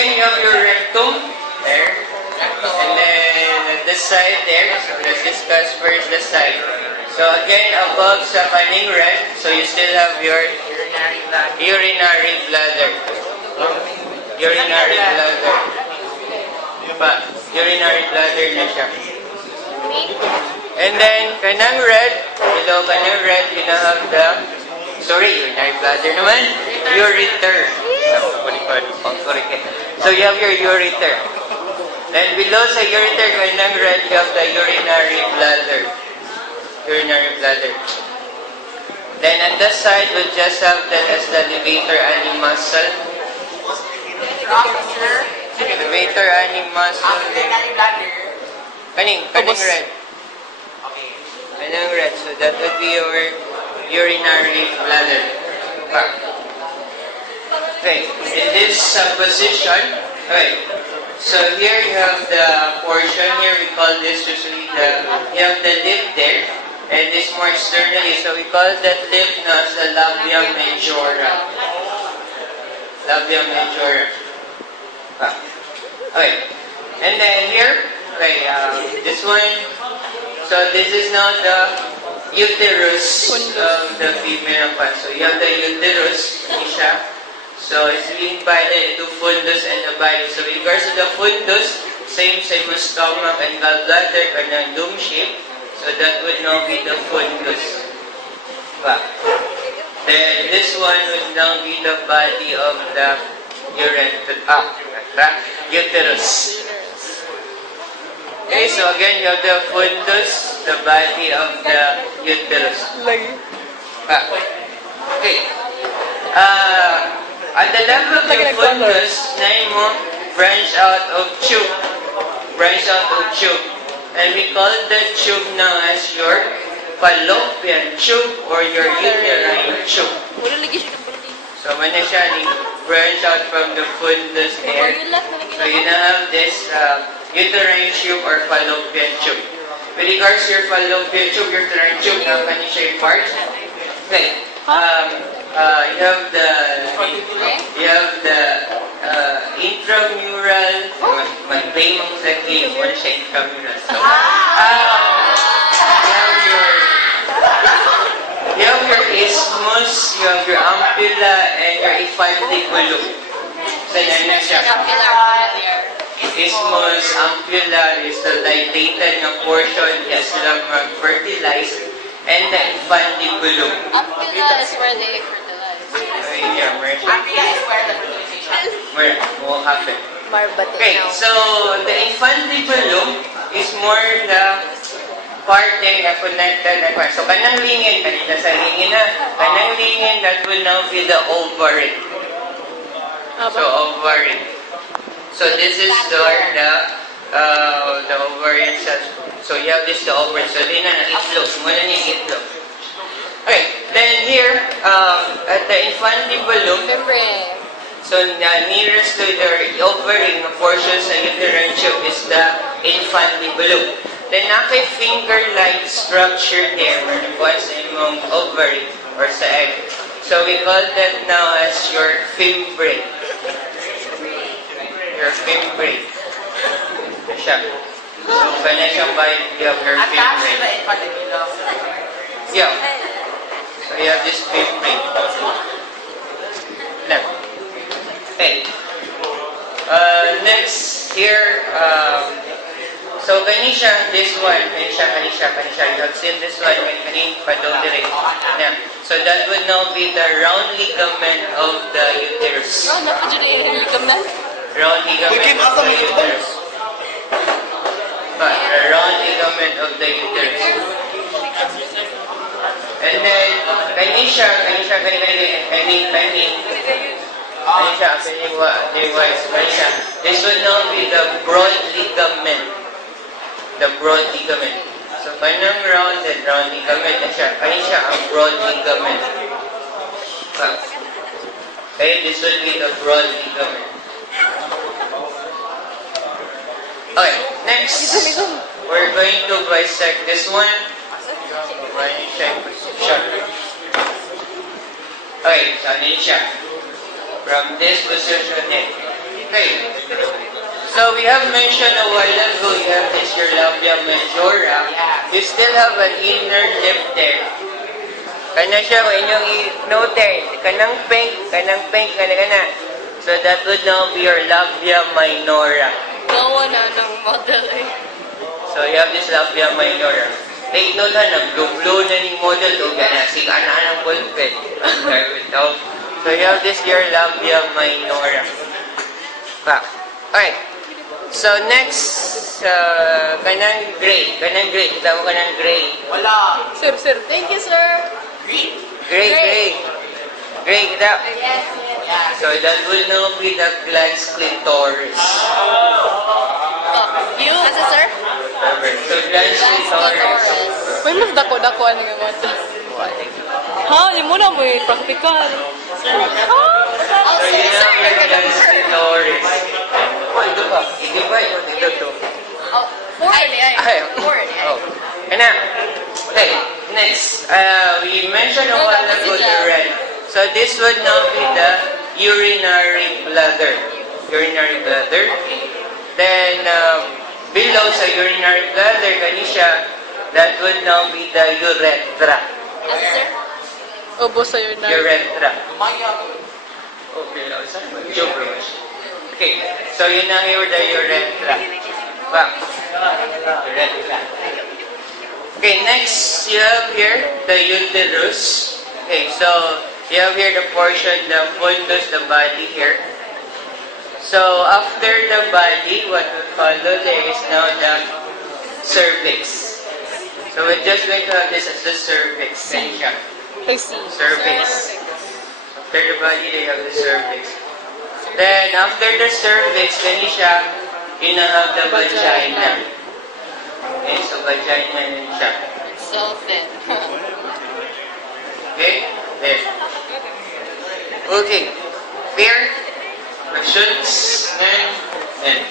again, you have your rectum there. And then at the side there, so let's discuss first the side. So again, above sa kaning red, so you still have your urinary bladder. Urinary bladder. Urinary bladder na siya. And then, kanang red, below kanang red, you now have the, urinary bladder naman, ureter. So you have your ureter. Then below sa ureter, kanang red, you have the urinary bladder. Urinary bladder. Then at the side, we'll just have that as the levator animuscle. Levator animuscle. Kaning red. Kanang red. So that would be your urinary bladder. Okay. In this position, okay. So here you have the portion. Here we call this usually you have the lip there. And this more externally, so we call that lymph nodes the labia majora. Labia majora. Okay. And then here, okay, this one, so this is now the uterus of the female one. So you have the uterus, Isha. So it's being divided into fundus and the body. So in regards to the fundus, same as stomach and gallbladder, kanang dome shape. So that would now be the fundus. Then this one would now be the body of the uterus. Okay, so again you have the fundus, the body of the uterus. Okay. At the level of the fundus, name mo branch out of tube. Branch out of tube. And we call the tube now as your fallopian tube or your uterine tube. So when I branch out from the fundus there, so you now have this uterine tube or fallopian tube. With regards to your fallopian tube, uterine tube, now can you show your parts? Okay. You have the intramural. Mag-play mong sa game, wala siya intramural. So, you have your isthmus, you have your ampulla, and your epiphyseal. So, yan na siya. Isthmus, ampulla is the dilated na portion, yes, lang mag-fertilize, and the epiphyseal. Ampulla is where they fertilize. Yeah, where is where the fertilization? Where? What will happen? Okay, so the infundibulum is more the part there na connected. So kanang lingin, kanina sa lingin na, kanang lingin, that will now be the ovary. So ovary. So this is the ovarian cells. So you have this the ovary. So din na itlog. Muna niya itlog. Okay, then here, at the infundibulum, so nearest to the ovary portion sa uterine tube is the infundibulum. Then naka finger-like structure there where the sa imong ovary or sa egg. So we call that now as your fimbrate. Your fimbrate. Siya. So kanya siyang bite, you have your fimbrate. Yeah. So you have this fimbrate. Left. Okay. Next here, so kanisha, this one, kanisha, you have seen this one, kanin padodere. Yeah. So that would now be the round ligament of the uterus. Round ligament? Round ligament of the uterus. The round ligament of the uterus. And then, kanisha, this would now be the broad ligament. The broad ligament. So, kanang rounded round ligament na siya. Kanisha ang broad ligament. Okay, this will be the broad ligament. Okay, next, we're going to bisect this one. Okay, so ano siya? From this position here. Okay, we have mentioned a while ago, you have this your labia majora. You still have an inner lip there. Kana siya kung inyong i-note, kanang pink, kana. So that would now be your labia minora. Gawa na ng model eh. So you have this labia minora. Take note ha, nag-blue na ni model o gana, siga na ng pulpit. So you have this your labia minora. Alright. So next, kanang gray. Kita mo kanang gray. Wala. Sir. Thank you, sir. Gray. Kita. Yes. So that will now be the glans clitoris. You? Asa, sir? So glans clitoris. Uy, mas dako-dako ano nga mo. Ha? Yung muna mo eh, practical. So yun ang your glans clitoris. Ito ba? Ito to. Oh, forward eh. Forward eh. Oh. Kana. Okay, next. We mentioned a while ago the red. So this would now be the urinary bladder. Then below sa urinary bladder, kanisha, that would now be the urethra. Yes, sir. Obo sa Urethra. Lumaya. Oh, below. Saan ba? Okay, so yun na here the urethra. Urethra. Okay, next you have here the uterus. Okay, so you have here the portion, the fundus, the body here. So after the body, what will follow there is now the cervix. So we're just going to have this as the cervix. Cervix. After the body, they have the cervix. Then after the cervix, kanisha, you now have the vagina. Okay, so vagina din siya. It's so thin. Okay, there. Okay, clear? Questions? And